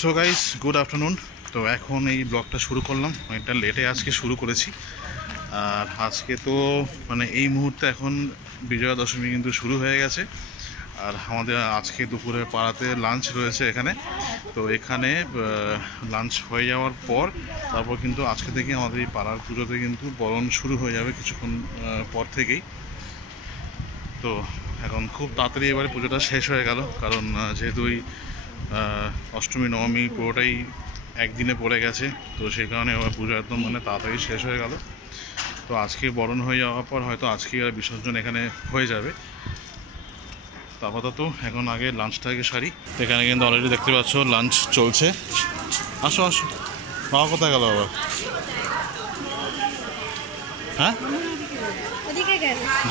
So guys, good afternoon. তো এখন এই ব্লগটা শুরু করলাম, অনেকটা লেটে আজকে শুরু করেছি। আর আজকে তো মানে এই মুহূর্তে এখন বিজয়া দশমী কিন্তু শুরু হয়ে গেছে। আর আমাদের আজকে দুপুরে পাড়াতে লাঞ্চ রয়েছে এখানে। তো এখানে লাঞ্চ হয়ে যাওয়ার পর তারপর কিন্তু আজকে থেকে আমাদের এই পাড়ার পুজোতে কিন্তু বরণ শুরু হয়ে যাবে কিছুক্ষণ পর থেকেই। তো এখন খুব তাড়াতাড়ি এবারে পুজোটা শেষ হয়ে গেল, কারণ যেহেতু অষ্টমী নবমী পুরোটাই একদিনে পড়ে গেছে। তো সেই কারণে এবার পুজো একদম মানে তাড়াতাড়ি শেষ হয়ে গেল। তো আজকে বরণ হয়ে যাওয়ার পর হয়তো আজকে আর বিসর্জন এখানে হয়ে যাবে। তো আপাতত এখন আগে লাঞ্চটাকে সারি। এখানে কিন্তু অলরেডি দেখতে পাচ্ছ লাঞ্চ চলছে। আসো আসো, বাবা কোথায় গেল আবার? হ্যাঁ,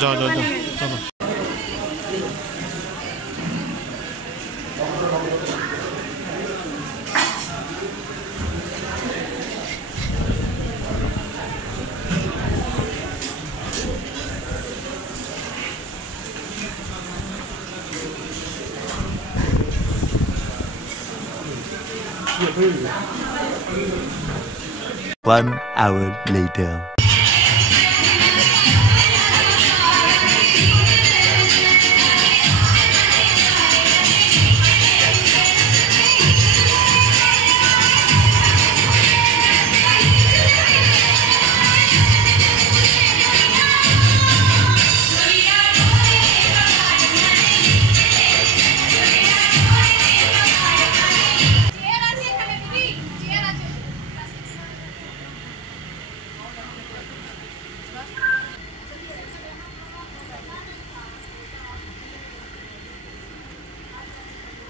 যাও যাও যাও, চলো। One hour later.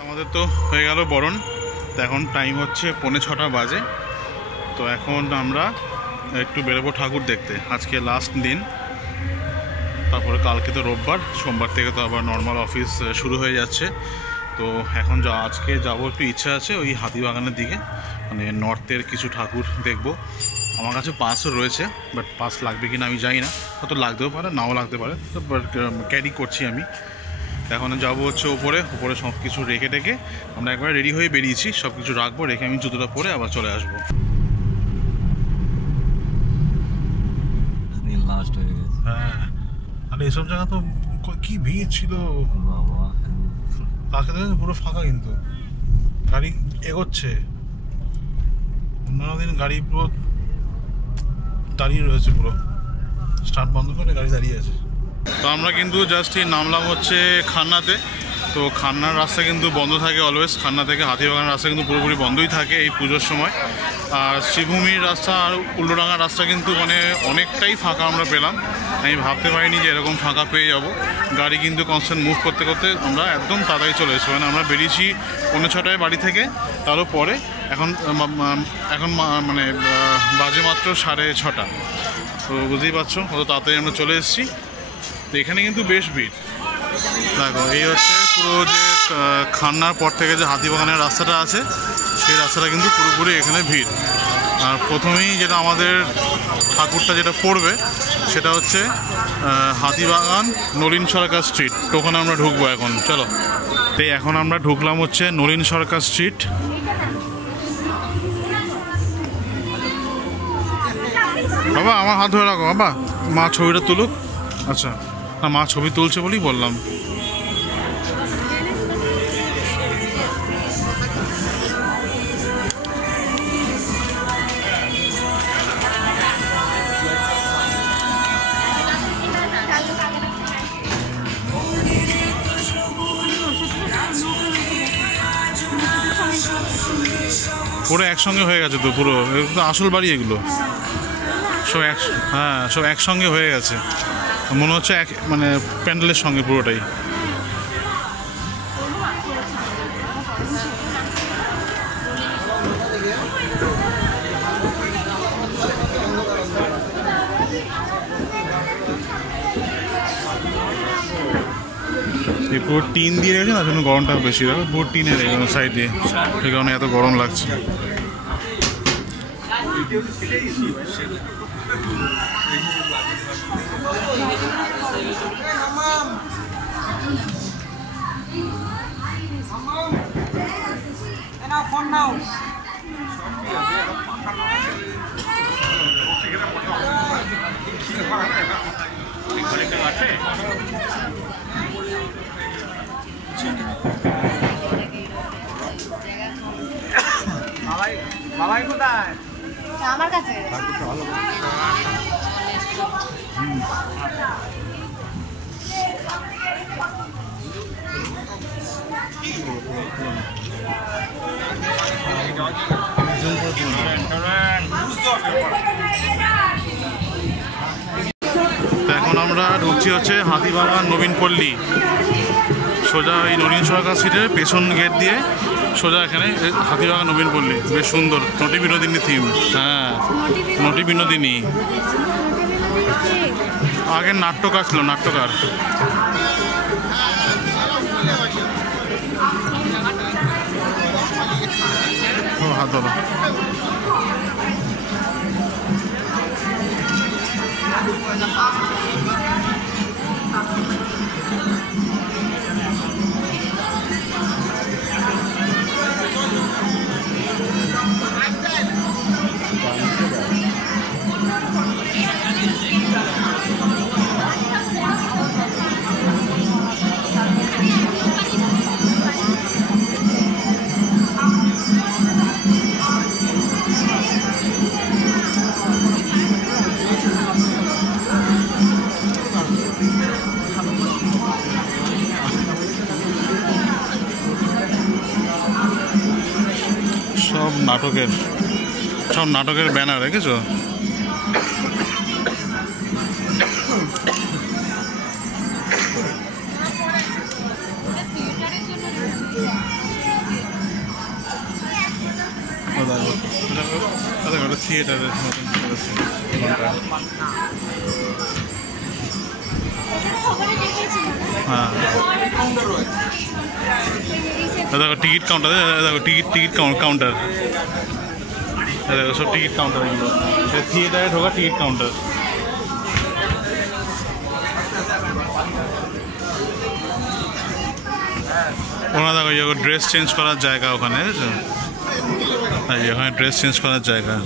আমাদের তো হয়ে গেল বরণ। তো এখন টাইম হচ্ছে 5:45 বাজে। তো এখন আমরা একটু বেরোবো ঠাকুর দেখতে। আজকে লাস্ট দিন, তারপরে কালকে তো রোববার, সোমবার থেকে তো আবার নর্মাল অফিস শুরু হয়ে যাচ্ছে। তো এখন আজকে যাবো, একটু ইচ্ছা আছে ওই হাতিবাগানের দিকে, মানে নর্থের কিছু ঠাকুর দেখব। আমার কাছে পাসও রয়েছে, বাট পাস লাগবে কিনা আমি জানি না, হয়তো লাগতেও পারে নাও লাগতে পারে। তো বাট ক্যারি করছি আমি। এখন যাবো হচ্ছে ওপরে সব কিছু রেখে টেকে আমরা একবার রেডি হয়ে বেরিয়েছি, সব কিছু রাখবো, রেখে আমি জুতোটা পরে আবার চলে আসবো। হ্যাঁ, আর এইসব জায়গা তো কি ভিড় ছিল তাকে পুরো ফাঁকা, কিন্তু গাড়ি এগোচ্ছে। অন্যান্য দিন গাড়ি পুরো দাঁড়িয়ে রয়েছে, পুরো স্টার্ট বন্ধ করে গাড়ি দাঁড়িয়ে আছে। তো আমরা কিন্তু জাস্ট নামলাম হচ্ছে খান্নাতে। তো খান্নার রাস্তা কিন্তু বন্ধ থাকে অলওয়েজ। খান্না থেকে হাতিবাগানের রাস্তা কিন্তু পুরোপুরি বন্ধই থাকে এই পুজোর সময়। আর শ্রীভূমির রাস্তা আর উল্টোডাঙ্গার রাস্তা কিন্তু মানে অনেকটাই ফাঁকা আমরা পেলাম। আমি ভাবতে পারিনি যে এরকম ফাঁকা পেয়ে যাব। গাড়ি কিন্তু কনস্ট্যান্ট মুভ করতে করতে আমরা একদম তাড়াতাড়ি চলে এসেছি। মানে আমরা বেরিয়েছি 5:45 বাড়ি থেকে, তারও পরে এখন মানে বাজে মাত্র 6:30। তো বুঝতেই পারছো কত তাড়াতাড়ি আমরা চলে এসেছি। তো এখানে কিন্তু বেশ ভিড়। দেখো, এই হচ্ছে পুরো যে খান্নার পর থেকে যে হাতিবাগানের রাস্তাটা আছে, সেই রাস্তাটা কিন্তু পুরোপুরি এখানে ভিড়। আর প্রথমেই যেটা আমাদের ঠাকুরটা যেটা পড়বে সেটা হচ্ছে হাতিবাগান নলিন সরকার স্ট্রিট। তো ওখানে আমরা ঢুকবো এখন, চলো। তো এখন আমরা ঢুকলাম হচ্ছে নলিন সরকার স্ট্রিট। বাবা আমার হাত ধরে রাখো, বাবা মা ছবিটা তুলুক। আচ্ছা, না মা ছবি তুলছে বলেই বললাম। পুরো একসঙ্গে হয়ে গেছে তো, পুরো আসল বাড়ি এগুলো সব হ্যাঁ, সব একসঙ্গে হয়ে গেছে মনে হচ্ছে, মানে প্যান্ডেলের সঙ্গে পুরোটাই। পুরো টিন দিয়ে রেখেছে না, জন্য গরমটা বেশি লাগে। পুরো টিনের এখানে সাইডে, সেই কারণে এত গরম লাগছে। বাবাই কোথায়? আমার কাছে এখন আমরা ঢুকছি হচ্ছে হাতিবাগান নবীনপল্লী। সোজা এই নবীন সরকার সিটের পেছন গেট দিয়ে সোজা এখানে হাতিবাগান নবীনপল্লী। বেশ সুন্দর, নটি বিনোদিনী থিম। হ্যাঁ, নটি বিনোদিনী। আগে নাট্যকার ছিল, নাট্যকার। হাত ধরো। সব নাটকের ব্যানার রেখেছো। থিয়েটারের মতন করেছে। হ্যাঁ, দেখো টিকিট কাউন্টার, দেখো টিকিট কাউন্টার, দেখো সব টিকিট কাউন্টার। এগুলো থিয়েটারে ঢোকা টিকিট কাউন্টার। ওখানে দেখো ড্রেস চেঞ্জ করার জায়গা ওখানে, বুঝেছো? ওখানে ড্রেস চেঞ্জ করার জায়গা।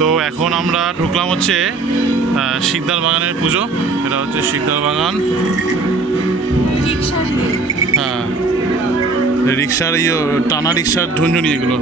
তো এখন আমরা ঢুকলাম হচ্ছে শিকদার বাগানের পুজো। এটা হচ্ছে শিকদার বাগান। হ্যাঁ, রিক্সার টানা রিক্সার ঝুনঝুনি এগুলো।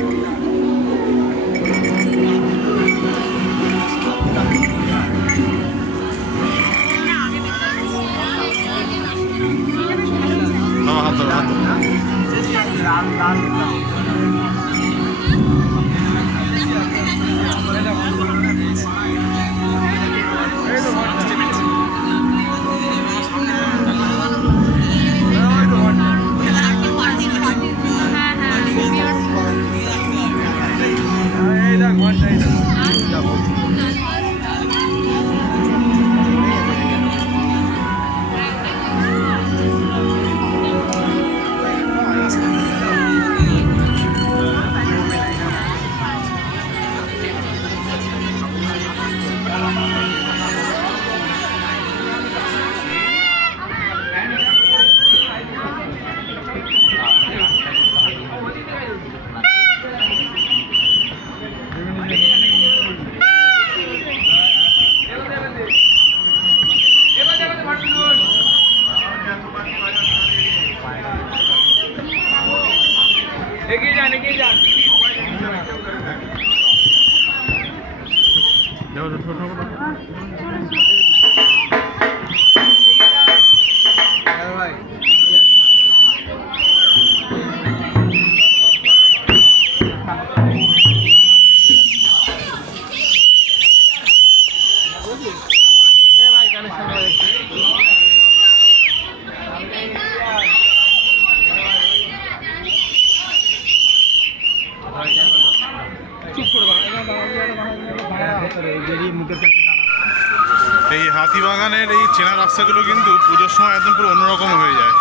এই হাতিবাগানের এই চেনা রাস্তাগুলো কিন্তু পুজোর সময় একদম পুরো অন্যরকম হয়ে যায়।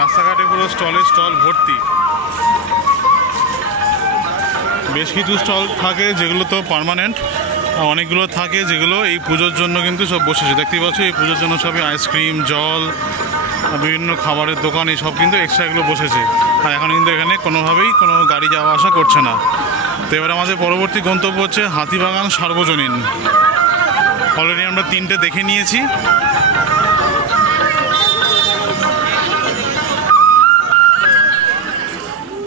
রাস্তাঘাটে পুরো স্টল ভর্তি। বেশ কিছু স্টল থাকে যেগুলো তো পার্মানেন্ট, অনেকগুলো থাকে যেগুলো এই পুজোর জন্য কিন্তু সব বসেছে। দেখতেই পাচ্ছ এই পুজোর জন্য সবই আইসক্রিম, জল, বিভিন্ন খাবারের দোকান এইসব কিন্তু এক্সট্রা এগুলো বসেছে। আর এখন কিন্তু এখানে কোনোভাবেই কোনো গাড়ি যাওয়া আসা করছে না। তো এবার আমাদের পরবর্তী গন্তব্য হচ্ছে হাতিবাগান সার্বজনীন। অলরেডি আমরা 3টে দেখে নিয়েছি।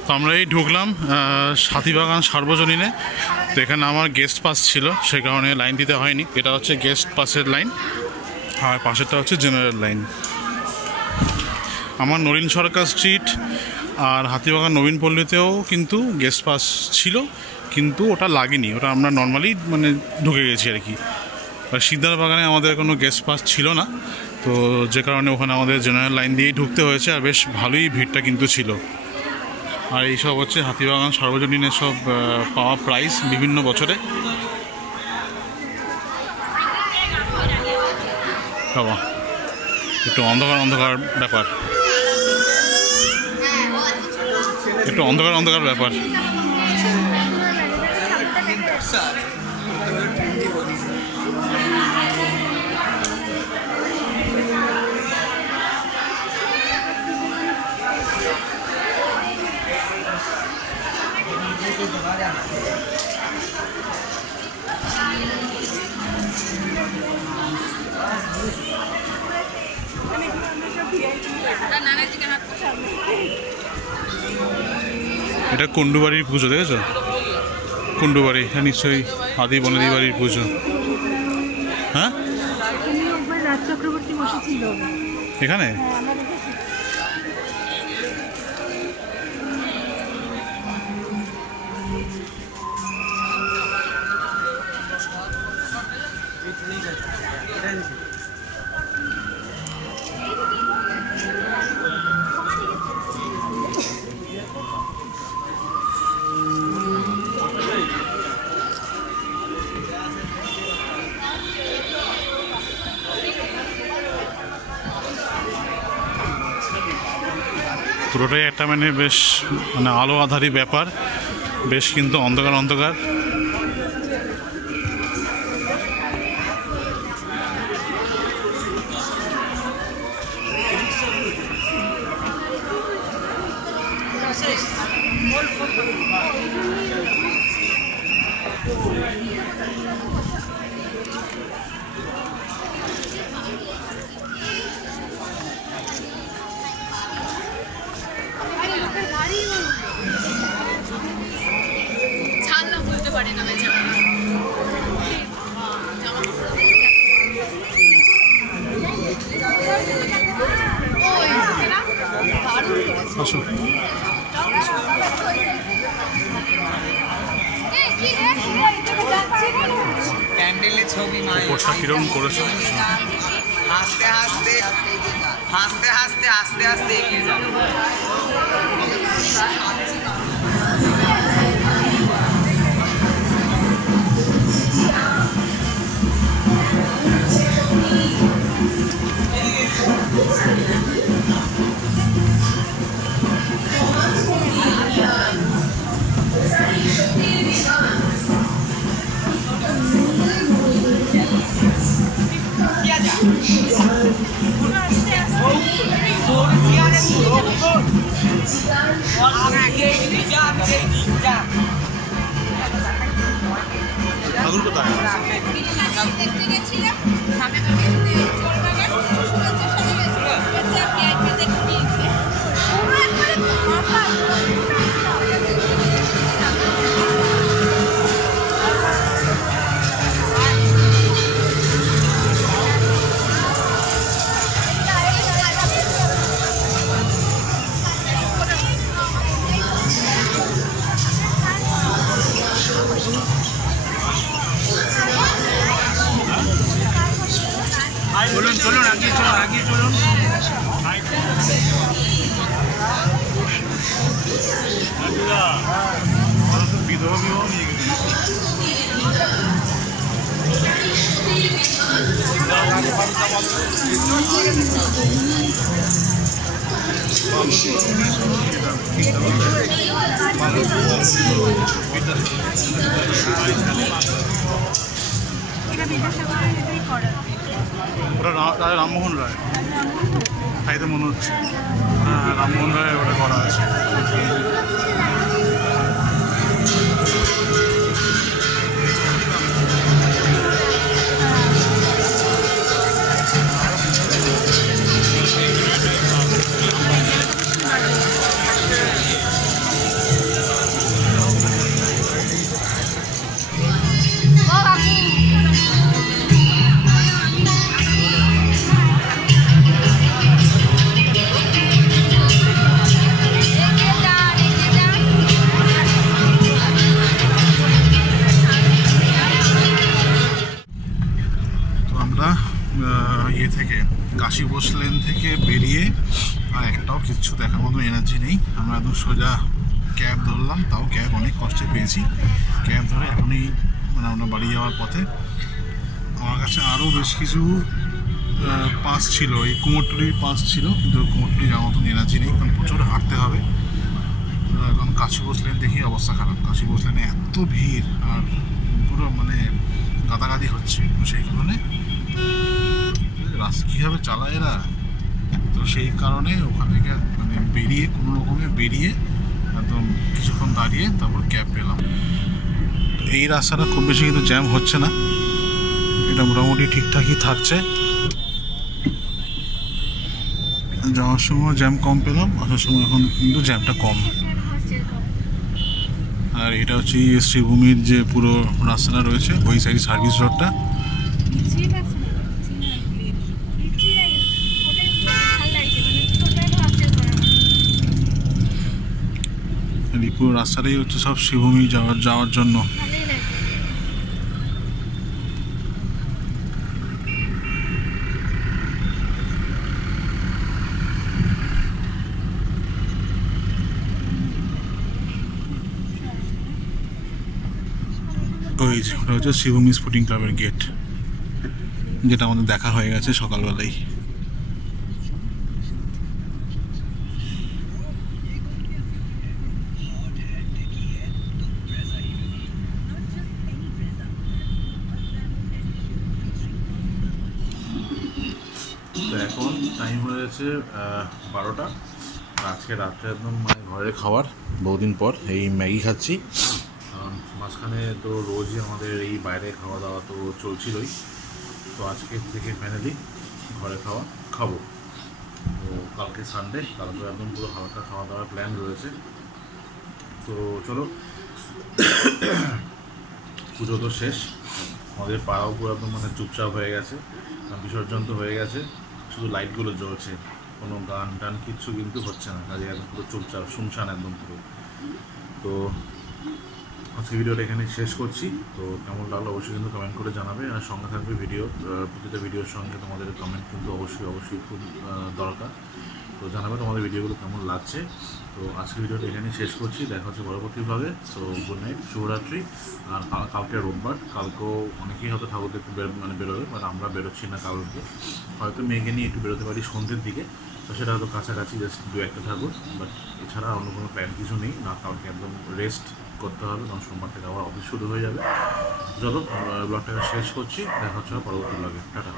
তো আমরা এই ঢুকলাম হাতিবাগান সার্বজনীনে। তো এখানে আমার গেস্ট পাস ছিল, সে কারণে লাইন দিতে হয়নি। এটা হচ্ছে গেস্ট পাসের লাইন, আর পাশেরটা হচ্ছে জেনারেল লাইন। আমার নলিন সরকার স্ট্রিট আর হাতিবাগান নবীনপল্লীতেও কিন্তু গেস্ট পাস ছিল, কিন্তু ওটা লাগেনি, ওটা আমরা নর্মালি মানে ঢুকে গেছি আর কি। আর সিদ্ধার বাগানে আমাদের কোনো গেস্ট পাস ছিল না, তো যে কারণে ওখানে আমাদের জেনারেল লাইন দিয়েই ঢুকতে হয়েছে। আর বেশ ভালোই ভিড়টা কিন্তু ছিল। আর এইসব হচ্ছে হাতিবাগান সার্বজনীনের সব পাওয়া প্রাইস বিভিন্ন বছরে। বাবা একটু অন্ধকার ব্যাপার, একটু অন্ধকার ব্যাপার। এটা কুণ্ডুবাড়ির পুজো, দেখেছো? কুণ্ডুবাড়ি, হ্যাঁ নিশ্চয়ই আদি বনেদি বাড়ির পুজো। হ্যাঁ এখানে পুরোটাই একটা মানে বেশ মানে আলো আধারি ব্যাপার, বেশ কিন্তু অন্ধকার। কিরকম করেছো? হাসতে হাসতে এগিয়ে যাবে। আগুন কোথায়? দেখতে গেছিলাম ওটা রাজা রামমোহন রায়, তাই তো মনে হচ্ছে। হ্যাঁ, রামমোহন রায় ওটা করা আছে। ইয়ে থেকে কাশী বোস লেন থেকে বেরিয়ে আর একটাও কিচ্ছু দেখার মতো এনার্জি নেই। আমরা একদম সোজা ক্যাব ধরলাম, তাও ক্যাব অনেক কষ্টে পেয়েছি। ক্যাব ধরে এখনই মানে আমরা বাড়ি যাওয়ার পথে। আমার কাছে আরও বেশ কিছু পাস ছিল, এই কুমোরটুলির পাস ছিল, কিন্তু কুমোরটুলি যাওয়ার মতন এনার্জি নেই, কারণ প্রচুর হাঁটতে হবে। এখন কাশী বোস লেন দেখি অবস্থা খারাপ। কাশী বোস লেনে এত ভিড় আর পুরো মানে গাদাগাদি হচ্ছে, তো সেই কারণে রাস্তা কীভাবে চালায় এরা, তো সেই কারণে ওখান থেকে মানে বেরিয়ে কোনো রকমে বেরিয়ে একদম কিছুক্ষণ দাঁড়িয়ে তারপর ক্যাব পেলাম। তো এই রাস্তাটা খুব বেশি কিন্তু জ্যাম হচ্ছে না, এটা মোটামুটি ঠিকঠাকই থাকছে। যাওয়ার সময় জ্যাম কম পেলাম, আসার সময় এখন কিন্তু জ্যামটা কম। আর এটা হচ্ছে শ্রীভূমির যে পুরো রাস্তাটা রয়েছে, ওই সাইড সার্ভিস রোডটা। এই পুরো রাস্তাটাই হচ্ছে সব শ্রীভূমি যাওয়ার জন্য। ওই যে ওটা হচ্ছে শ্রীভূমি স্পোর্টিং ক্লাবের গেট, যেটা আমাদের দেখা হয়ে গেছে সকালবেলায়। তো এখন টাইম হয়ে গেছে 12টা। আজকে রাত্রে একদম মানে ঘরে খাওয়ার বহুদিন পর এই ম্যাগি খাচ্ছি। মাঝখানে তো রোজই আমাদের এই বাইরে খাওয়া দাওয়া তো চলছিলই, তো আজকে থেকে ফাইনালি ঘরে খাবো। তো কালকে সানডে, কালকে একদম পুরো হালকা খাওয়া দাওয়ার প্ল্যান রয়েছে। তো চলো, পুজো তো শেষ, আমাদের পাড়াও পুরো একদম মানে চুপচাপ হয়ে গেছে, বিসর্জন তো হয়ে গেছে, শুধু লাইটগুলো জ্বলছে, কোনো গান টান কিচ্ছু কিন্তু হচ্ছে না, কাজে একদম পুরো চুপচাপ শুনশান একদম পুরো। তো আজকে ভিডিওটা এখানে শেষ করছি। তো কেমন লাগলো অবশ্যই কিন্তু কমেন্ট করে জানাবে, আর সঙ্গে থাকবে ভিডিও। প্রতিটা ভিডিওর সঙ্গে তোমাদের কমেন্ট কিন্তু অবশ্যই খুব দরকার। তো জানাবে তোমাদের ভিডিওগুলো কেমন লাগছে। তো আজকে ভিডিওটা এখানে শেষ করছি, দেখা হচ্ছে পরবর্তী ভাগে। তো গুড নাইট, শুভরাত্রি। আর কালকে রোববার, কালকেও অনেকেই হয়তো ঠাকুর দেখতে বেরোবে, বাট আমরা বেরোচ্ছি না কালকে। হয়তো মেয়েকে নিয়ে একটু বেরোতে পারি সন্ধ্যের দিকে, তো সেটা হয়তো কাছাকাছি জাস্ট 2-1টা ঠাকুর, বাট এছাড়া অন্য কোনো প্ল্যান কিছু নেই না। কালকে একদম রেস্ট করতে হবে, কারণ সোমবার থেকে আবার অফিস শুরু হয়ে যাবে। চলো ব্লগটাকে শেষ করছি, দেখা হচ্ছে পরবর্তী ব্লগে। টাটা।